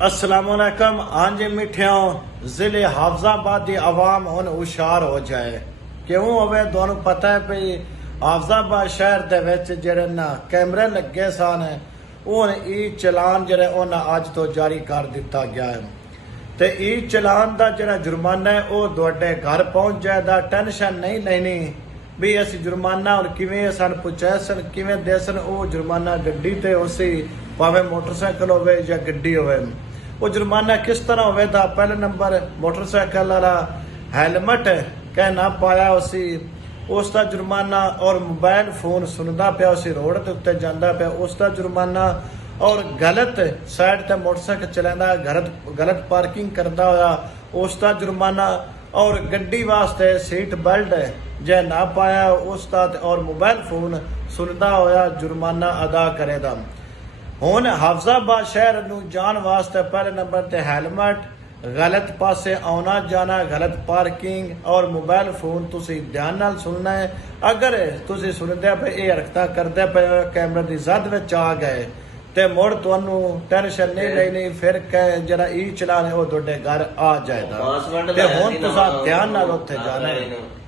अस्सलामुअलैकुम। हाँ जी मिठियों, जिले हाफजाबाद की आवाम हुन हुशार हो जाए। क्यों होवे तुहानू पता है भई हाफजाबाद शहर दे विच जेड़े ना कैमरे लगे सन हुन ई चलान जेड़े उन्हें अज तो जारी कर दिता गया है ते ई चलान दा जेड़ा जुर्माना है वो तुहाडे घर पहुंच जाएगा। टेंशन नहीं लेनी भी असी जुर्माना और किवें सन पहुंचाए सन किवें दे सन। वो जुर्माना गड्डी ते उसी भावें मोटरसाइकिल होवे या गड्डी होवे। वो जुर्माना किस तरह होवेगा? पहले नंबर मोटरसाइकिल वाला हेलमेट कह ना पाया उसी उसका जुर्माना, और मोबाइल फोन सुनता पाया उसी रोड के उत्ते जांदा पाया उसका जुर्माना, और गलत साइड ते मोटरसाइकिल चलांदा गलत पार्किंग करता होया उसका जुर्माना, और गड्डी वास्ते सीट बेल्ट जे ना पाया उसका, और मोबाइल फोन सुनता होया जुर्माना अदा करेगा। हुण हाफजाबाद शहर नूं जाण वास्ते पहले नंबर ते हेलमेट, गलत पासे आना जाना, गलत पार्किंग और मोबाइल फोन तुसी ध्यान नाल सुनना है। अगर तुसी सुनदे पे ये हरकतां करदे पे कैमरे दी जद विच आ गए ते मुड़ तुहानू टेंशन नहीं लेनी, फिर जेड़ा ई चलान है वो तुहाडे घर आ जाएगा। ते हुण तुसां ध्यान नाल उत्थे जाना है।